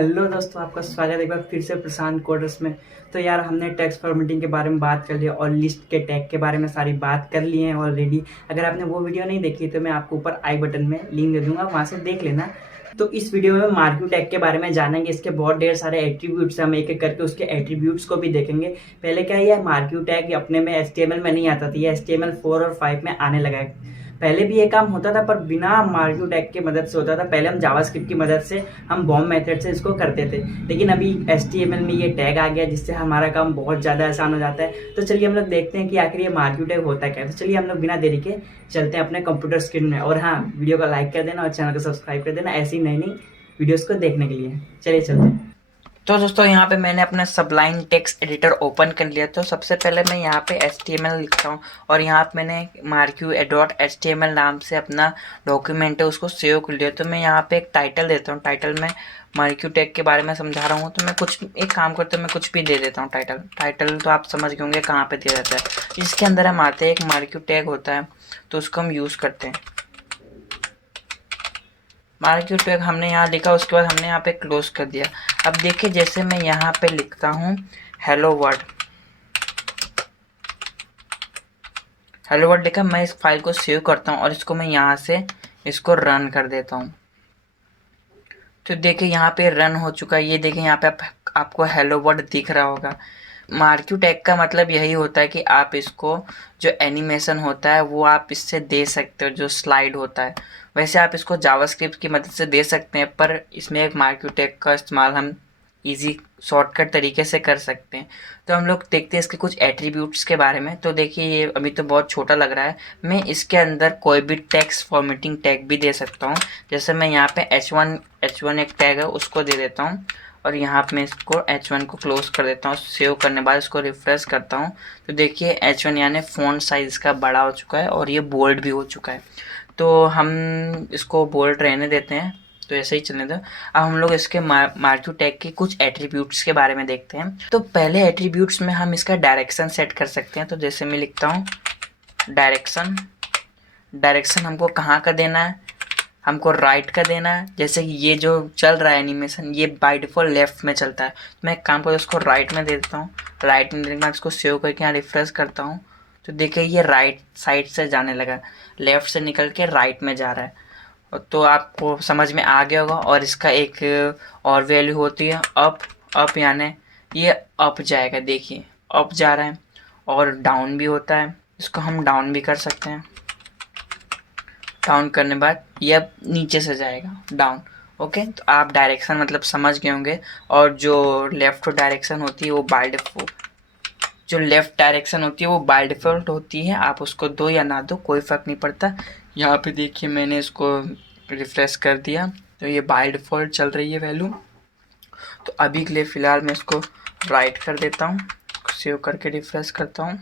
Hello दोस्तों, आपका स्वागत है एक बार फिर से प्रशांत कोडर्स में। तो यार, हमने टेक्स्ट फॉर्मेटिंग के बारे में बात कर लिया और लिस्ट के टैग के बारे में सारी बात कर ली है ऑलरेडी। अगर आपने वो वीडियो नहीं देखी तो मैं आपको ऊपर आई बटन में लिंक दे दूंगा, वहाँ से देख लेना। तो इस वीडियो में मार्क्यू टैग के बारे में जानेंगे। इसके बहुत ढेर सारे एट्रीब्यूट्स हैं, हम एक एक करके उसके एट्रीब्यूट्स को भी देखेंगे। पहले क्या है, मार्क्यू टैग अपने में HTML में नहीं आता था, ये HTML4 और 5 में आने लगा है। पहले भी ये काम होता था पर बिना मार्क्यू टैग की मदद से होता था। पहले हम जावास्क्रिप्ट की मदद से, हम बॉम्ब मेथड से इसको करते थे, लेकिन अभी HTML में ये टैग आ गया जिससे हमारा काम बहुत ज़्यादा आसान हो जाता है। तो चलिए हम लोग देखते हैं कि आखिर ये मार्क्यू टैग होता क्या है। तो चलिए हम लोग बिना देरी के चलते हैं अपने कंप्यूटर स्क्रीन में। और हाँ, वीडियो को लाइक कर देना और चैनल को सब्सक्राइब कर देना ऐसी नई नई वीडियोज़ को देखने के लिए। चलिए चलते हैं। तो दोस्तों यहाँ पे मैंने अपना सबलाइन टेक्स्ट एडिटर ओपन कर लिया। तो सबसे पहले मैं यहाँ पे HTML लिखता हूँ और यहाँ पे मैंने marquee.html नाम से अपना डॉक्यूमेंट है उसको सेव कर लिया। तो मैं यहाँ पे एक टाइटल देता हूँ। टाइटल में मार्क्यू टैग के बारे में समझा रहा हूँ, तो मैं कुछ एक काम करता हूँ, मैं कुछ भी दे देता हूँ। टाइटल तो आप समझ गए होंगे कहाँ पे दिया जाता है। इसके अंदर हम आते हैं, एक मार्क्यू टैग होता है तो उसको हम यूज़ करते हैं। मार्क्यू टैग हमने यहाँ लिखा, उसके बाद हमने यहाँ पे क्लोज कर दिया। अब देखिए, जैसे मैं यहाँ पे लिखता हूँ हेलो वर्ल्ड, हेलो वर्ल्ड लिखा, मैं इस फाइल को सेव करता हूँ और इसको मैं यहाँ से इसको रन कर देता हूँ। तो देखिए यहाँ पे रन हो चुका है। ये देखिए यहाँ पे आपको हेलो वर्ल्ड दिख रहा होगा। मार्क्यू टैग का मतलब यही होता है कि आप इसको, जो एनिमेशन होता है वो आप इससे दे सकते हो, जो स्लाइड होता है। वैसे आप इसको जावास्क्रिप्ट की मदद से दे सकते हैं, पर इसमें एक मार्क्यू टैग का इस्तेमाल हम इजी शॉर्टकट तरीके से कर सकते हैं। तो हम लोग देखते हैं इसके कुछ एट्रीब्यूट्स के बारे में। तो देखिए ये अभी तो बहुत छोटा लग रहा है, मैं इसके अंदर कोई भी टेक्स्ट फॉर्मेटिंग टैग भी दे सकता हूँ। जैसे मैं यहाँ पे H1 एक टैग है उसको दे देता हूँ और यहाँ पे मैं इसको H1 को क्लोज कर देता हूँ। सेव करने बाद इसको रिफ्रेश करता हूँ तो देखिए H1 यानी फ़ॉन्ट साइज़ इसका बड़ा हो चुका है और ये बोल्ड भी हो चुका है। तो हम इसको बोल्ड रहने देते हैं, तो ऐसे ही चलने दो। अब हम लोग इसके मार्क्यू टैग के कुछ एट्रीब्यूट्स के बारे में देखते हैं। तो पहले एट्रीब्यूट्स में हम इसका डायरेक्शन सेट कर सकते हैं। तो जैसे मैं लिखता हूँ डायरेक्शन हमको कहाँ का देना है, हमको राइट का देना है। जैसे कि ये जो चल रहा है एनिमेशन, ये बाय डिफ़ॉल्ट लेफ़्ट में चलता है, तो मैं एक काम करता हूँ इसको राइट में दे देता हूँ। राइट में देने के बाद इसको सेव करके यहाँ रिफ्रेश करता हूँ तो देखिए ये राइट साइड से जाने लगा, लेफ़्ट से निकल के राइट में जा रहा है। तो आपको समझ में आ गया होगा। और इसका एक और वैल्यू होती है अप यानी ये अप जाएगा, देखिए अप जा रहा है। और डाउन भी होता है, इसको हम डाउन भी कर सकते हैं। डाउन करने बाद ये अब नीचे से जाएगा डाउन। ओके, तो आप डायरेक्शन मतलब समझ गए होंगे। और जो लेफ़्ट डायरेक्शन होती है वो बाय डिफ़ॉल्ट, जो लेफ़्ट डायरेक्शन होती है वो बाय डिफ़ॉल्ट होती है, आप उसको दो या ना दो कोई फ़र्क नहीं पड़ता। यहाँ पे देखिए मैंने इसको रिफ्रेश कर दिया तो ये बाय डिफ़ॉल्ट चल रही है वैल्यू। तो अभी के लिए फ़िलहाल मैं इसको राइट कर देता हूँ, सेव करके रिफ्रेश करता हूँ।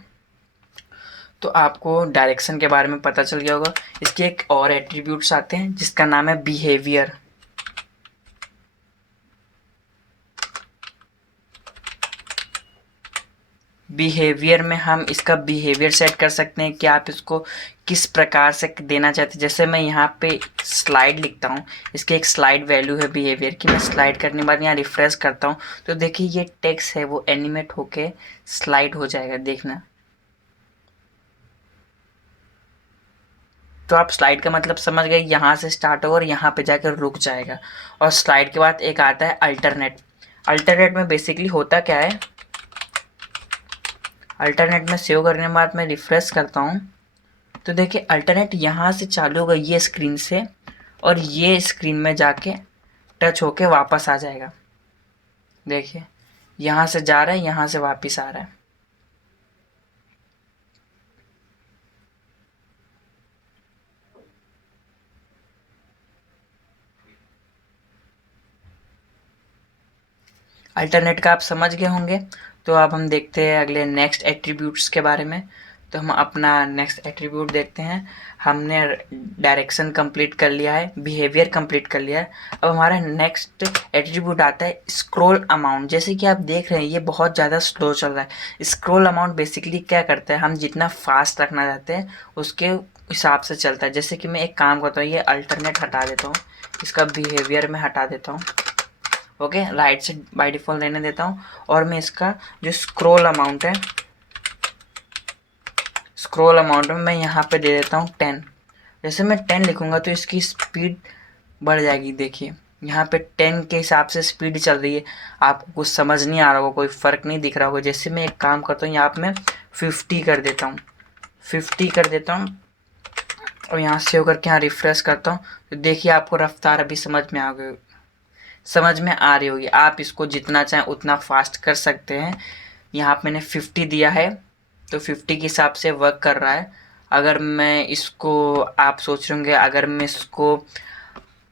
तो आपको डायरेक्शन के बारे में पता चल गया होगा। इसके एक और एट्रीब्यूट्स आते हैं जिसका नाम है बिहेवियर। बिहेवियर में हम इसका बिहेवियर सेट कर सकते हैं कि आप इसको किस प्रकार से देना चाहते हैं। जैसे मैं यहाँ पे स्लाइड लिखता हूँ, इसकी एक स्लाइड वैल्यू है बिहेवियर की। मैं स्लाइड करने के बाद यहाँ रिफ्रेश करता हूँ तो देखिए ये टेक्स्ट है वो एनिमेट होके स्लाइड हो जाएगा, देखना। तो आप स्लाइड का मतलब समझ गए, यहाँ से स्टार्ट होगा और यहाँ पे जाकर रुक जाएगा। और स्लाइड के बाद एक आता है अल्टरनेट। अल्टरनेट में बेसिकली होता क्या है, अल्टरनेट में सेव करने के बाद मैं रिफ्रेश करता हूँ तो देखिए अल्टरनेट यहाँ से चालू होगा ये स्क्रीन से, और ये स्क्रीन में जाके टच होके वापस आ जाएगा। देखिए यहाँ से जा रहा है, यहाँ से वापस आ रहा है। अल्टरनेट का आप समझ गए होंगे। तो अब हम देखते हैं अगले नेक्स्ट एट्रीब्यूट्स के बारे में। तो हम अपना नेक्स्ट एट्रीब्यूट देखते हैं। हमने डायरेक्शन कंप्लीट कर लिया है, बिहेवियर कंप्लीट कर लिया है। अब हमारा नेक्स्ट एट्रीब्यूट आता है स्क्रॉल अमाउंट। जैसे कि आप देख रहे हैं ये बहुत ज़्यादा स्लो चल रहा है। स्क्रॉल अमाउंट बेसिकली क्या करता है, हम जितना फास्ट रखना चाहते हैं उसके हिसाब से चलता है। जैसे कि मैं एक काम करता हूँ, ये अल्टरनेट हटा देता हूँ, इसका बिहेवियर में हटा देता हूँ ओके, राइट से बाय डिफ़ॉल्ट रहने देता हूँ। और मैं इसका जो स्क्रॉल अमाउंट है, स्क्रॉल अमाउंट में मैं यहाँ पे दे देता हूँ 10। जैसे मैं 10 लिखूँगा तो इसकी स्पीड बढ़ जाएगी। देखिए यहाँ पे 10 के हिसाब से स्पीड चल रही है। आपको कुछ समझ नहीं आ रहा होगा, कोई फ़र्क नहीं दिख रहा होगा। जैसे मैं एक काम करता हूँ, यहाँ पे मैं 50 कर देता हूँ, 50 कर देता हूँ और यहाँ सेव करके यहाँ रिफ्रेश करता हूँ। तो देखिए आपको रफ्तार अभी समझ में आ गई, समझ में आ रही होगी। आप इसको जितना चाहें उतना फास्ट कर सकते हैं। यहाँ पे मैंने 50 दिया है तो 50 के हिसाब से वर्क कर रहा है। अगर मैं इसको, आप सोच रहे होंगे अगर मैं इसको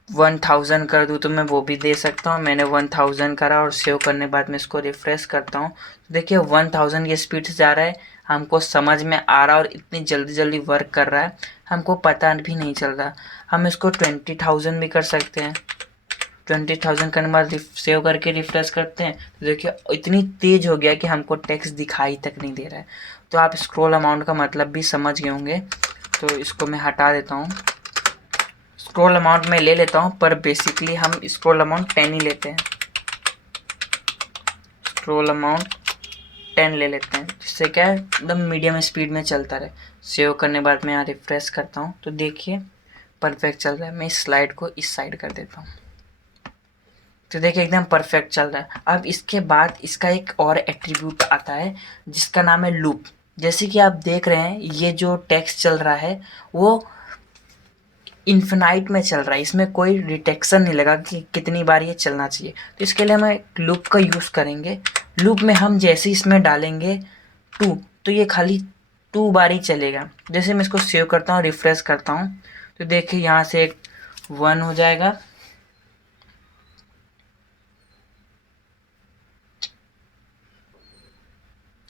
1000 कर दूँ तो मैं वो भी दे सकता हूँ। मैंने 1000 करा और सेव करने के बाद मैं इसको रिफ्रेश करता हूँ। तो देखिए 1000 की स्पीड से जा रहा है, हमको समझ में आ रहा है और इतनी जल्दी जल्दी वर्क कर रहा है, हमको पता भी नहीं चल रहा। हम इसको 20,000 भी कर सकते हैं। 20,000 करने के बाद सेव करके रिफ्रेश करते हैं तो देखिए इतनी तेज़ हो गया कि हमको टेक्स्ट दिखाई तक नहीं दे रहा है। तो आप स्क्रॉल अमाउंट का मतलब भी समझ गए होंगे। तो इसको मैं हटा देता हूँ। स्क्रॉल अमाउंट में ले लेता हूँ, पर बेसिकली हम स्क्रॉल अमाउंट 10 ही लेते हैं। स्क्रॉल अमाउंट 10 ले लेते हैं, जिससे क्या है एकदम मीडियम स्पीड में चलता रहे। सेव करने के बाद मैं यहाँ रिफ्रेश करता हूँ तो देखिए परफेक्ट चल रहा है। मैं इस स्लाइड को इस साइड कर देता हूँ तो देखिए एकदम परफेक्ट चल रहा है। अब इसके बाद इसका एक और एट्रीब्यूट आता है जिसका नाम है लूप। जैसे कि आप देख रहे हैं ये जो टेक्स्ट चल रहा है वो इन्फिनाइट में चल रहा है, इसमें कोई डिटेक्शन नहीं लगा कि कितनी बार ये चलना चाहिए। तो इसके लिए हम एक लूप का यूज़ करेंगे। लूप में हम जैसे इसमें डालेंगे 2 तो ये खाली 2 बार ही चलेगा। जैसे मैं इसको सेव करता हूँ, रिफ्रेश करता हूँ तो देखिए यहाँ से एक 1 हो जाएगा,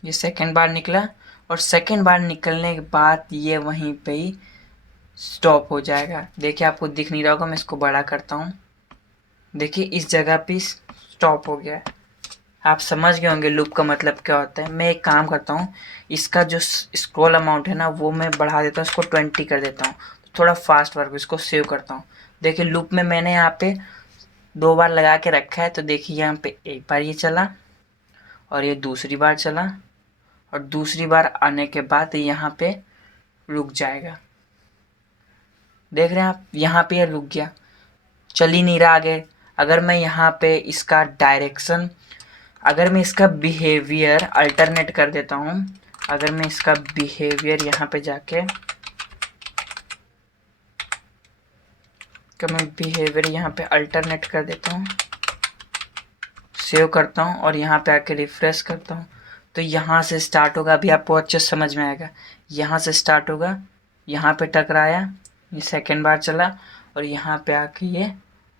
ये सेकंड बार निकला और सेकंड बार निकलने के बाद ये वहीं पे ही स्टॉप हो जाएगा। देखिए आपको दिख नहीं रहा होगा, मैं इसको बड़ा करता हूँ, देखिए इस जगह पे स्टॉप हो गया है। आप समझ गए होंगे लूप का मतलब क्या होता है। मैं एक काम करता हूँ, इसका जो स्क्रॉल अमाउंट है ना वो मैं बढ़ा देता हूँ, इसको 20 कर देता हूँ, थोड़ा फास्ट वर्क। इसको सेव करता हूँ। देखिए लूप में मैंने यहाँ पे 2 बार लगा के रखा है तो देखिए यहाँ पे एक बार ये चला और ये दूसरी बार चला और दूसरी बार आने के बाद यहाँ पे रुक जाएगा। देख रहे हैं आप, यहाँ पे ये रुक गया, चल ही नहीं रहा आगे। अगर मैं यहाँ पे इसका डायरेक्शन, अगर मैं इसका बिहेवियर अल्टरनेट कर देता हूँ, अगर मैं इसका बिहेवियर यहाँ पे जाके मैं बिहेवियर यहाँ पे अल्टरनेट कर देता हूँ, सेव करता हूँ और यहाँ पे आके रिफ्रेश करता हूँ तो यहाँ से स्टार्ट होगा। अभी आपको अच्छे समझ में आएगा। यहाँ से स्टार्ट होगा, यहाँ पे टकराया, ये सेकेंड बार चला और यहाँ पे आके ये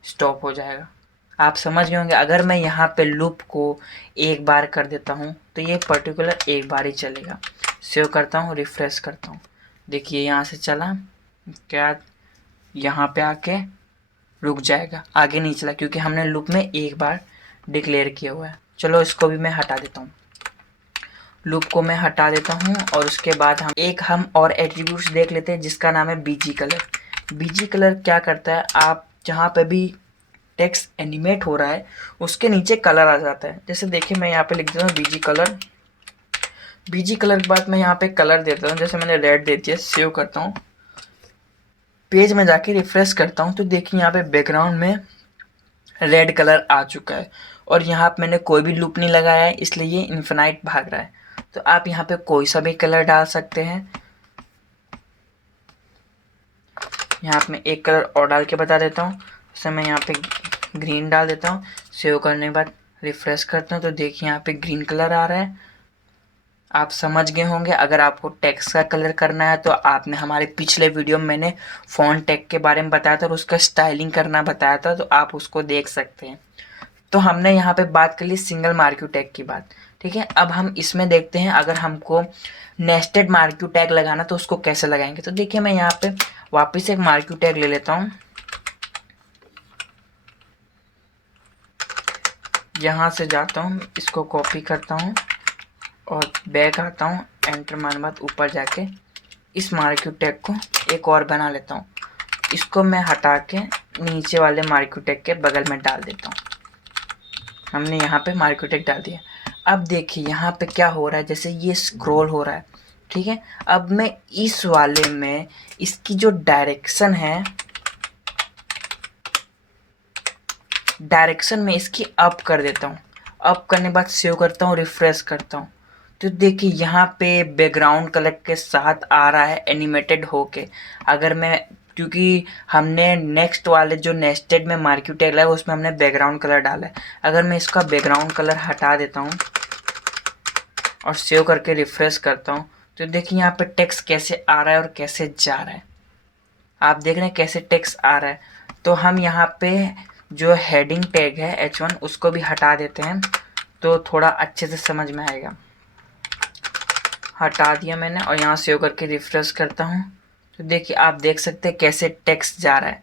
स्टॉप हो जाएगा। आप समझ गए होंगे। अगर मैं यहाँ पे लूप को एक बार कर देता हूँ तो ये पर्टिकुलर एक बार ही चलेगा। सेव करता हूँ, रिफ्रेश करता हूँ, देखिए यहाँ से चला, क्या यहाँ पे आके रुक जाएगा, आगे नहीं चला क्योंकि हमने लूप में एक बार डिक्लेयर किया हुआ है। चलो इसको भी मैं हटा देता हूँ, लूप को मैं हटा देता हूँ और उसके बाद हम और एट्रीब्यूट्स देख लेते हैं जिसका नाम है बीजी कलर। बीजी कलर क्या करता है, आप जहाँ पे भी टेक्स्ट एनिमेट हो रहा है उसके नीचे कलर आ जाता है। जैसे देखिए मैं यहाँ पे लिख देता हूँ बीजी कलर। बीजी कलर के बाद मैं यहाँ पे कलर देता हूँ, जैसे मैंने रेड दे दिया। सेव करता हूँ, पेज में जाके रिफ्रेश करता हूँ तो देखिए यहाँ पे बैकग्राउंड में रेड कलर आ चुका है और यहाँ पे मैंने कोई भी लूप नहीं लगाया है इसलिए ये इन्फिनाइट भाग रहा है। तो आप यहाँ पे कोई सा भी कलर डाल सकते हैं। यहाँ पे मैं एक कलर और डाल के बता देता हूँ, जैसे मैं यहाँ पे ग्रीन डाल देता हूँ। सेव करने के बाद रिफ्रेश करता हूँ तो देखिए यहाँ पे ग्रीन कलर आ रहा है। आप समझ गए होंगे। अगर आपको टेक्स्ट का कलर करना है तो आपने हमारे पिछले वीडियो में मैंने फॉन्ट टैग के बारे में बताया था और उसका स्टाइलिंग करना बताया था, तो आप उसको देख सकते हैं। तो हमने यहाँ पे बात कर ली सिंगल मार्क्यू टैग की बात, ठीक है। अब हम इसमें देखते हैं अगर हमको नेस्टेड मार्क्यू टैग लगाना तो उसको कैसे लगाएंगे। तो देखिए मैं यहाँ पे वापस एक मार्क्यू टैग ले लेता हूँ, यहाँ से जाता हूँ, इसको कॉपी करता हूँ और बैक आता हूँ, एंटर मारने बाद ऊपर जाके इस मार्क्यू टैग को एक और बना लेता हूँ। इसको मैं हटा के नीचे वाले मार्क्यू टैग के बगल में डाल देता हूँ। हमने यहाँ पे मार्को टैग डाल दिया। अब देखिए यहाँ पे क्या हो रहा है, जैसे ये स्क्रॉल हो रहा है, ठीक है। अब मैं इस वाले में इसकी जो डायरेक्शन है, डायरेक्शन में इसकी अप कर देता हूँ। अप करने के बाद सेव करता हूँ, रिफ्रेश करता हूँ, तो देखिए यहाँ पे बैकग्राउंड कलर के साथ आ रहा है एनिमेटेड होके। अगर मैं, क्योंकि हमने नेक्स्ट वाले जो नेस्टेड में मार्क्यू टैग लगा उसमें हमने बैकग्राउंड कलर डाला है। अगर मैं इसका बैकग्राउंड कलर हटा देता हूँ और सेव करके रिफ्रेश करता हूँ, तो देखिए यहाँ पे टेक्स्ट कैसे आ रहा है और कैसे जा रहा है। आप देख रहे हैं कैसे टेक्स्ट आ रहा है। तो हम यहाँ पे जो हेडिंग टैग है H1 उसको भी हटा देते हैं, तो थोड़ा अच्छे से समझ में आएगा। हटा दिया मैंने और यहाँ सेव करके रिफ्रेश करता हूँ, तो देखिए आप देख सकते हैं कैसे टेक्स्ट जा रहा है।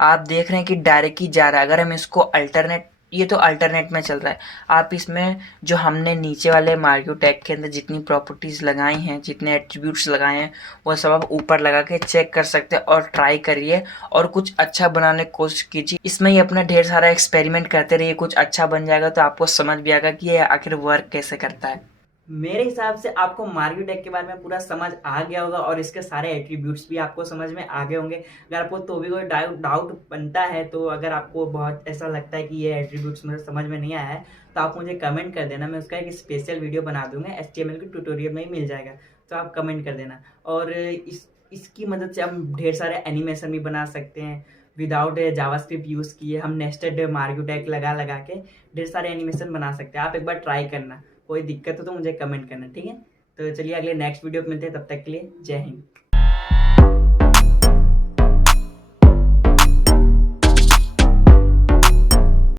आप देख रहे हैं कि डायरेक्ट ही जा रहा है। अगर हम इसको अल्टरनेट, ये तो अल्टरनेट में चल रहा है, आप इसमें जो हमने नीचे वाले मार्क्यू टैग के अंदर जितनी प्रॉपर्टीज़ लगाई हैं, जितने एट्रीब्यूट्स लगाए हैं, वो सब आप ऊपर लगा के चेक कर सकते हैं और ट्राई करिए और कुछ अच्छा बनाने की कोशिश कीजिए। इसमें ही अपना ढेर सारा एक्सपेरिमेंट करते रहिए, कुछ अच्छा बन जाएगा तो आपको समझ भी आएगा कि ये आखिर वर्क कैसे करता है। मेरे हिसाब से आपको मार्क्यू टैग के बारे में पूरा समझ आ गया होगा और इसके सारे एट्रीब्यूट्स भी आपको समझ में आ गए होंगे। अगर आपको तो भी कोई डाउट बनता है, तो अगर आपको बहुत ऐसा लगता है कि ये एट्रीब्यूट्स मुझे समझ में नहीं आया है, तो आप मुझे कमेंट कर देना। मैं उसका एक स्पेशल वीडियो बना दूंगा, HTML के ट्यूटोरियल में ही मिल जाएगा, तो आप कमेंट कर देना। और इसकी मदद से हम ढेर सारे एनिमेशन भी बना सकते हैं विदाउट जावास्क्रिप्ट यूज़ किए। हम नेस्टेड मार्क्यू टैग लगा के ढेर सारे एनिमेशन बना सकते हैं। आप एक बार ट्राई करना, कोई दिक्कत हो तो मुझे कमेंट करना, ठीक है। तो चलिए अगले नेक्स्ट वीडियो पे मिलते हैं, तब तक के लिए जय हिंद।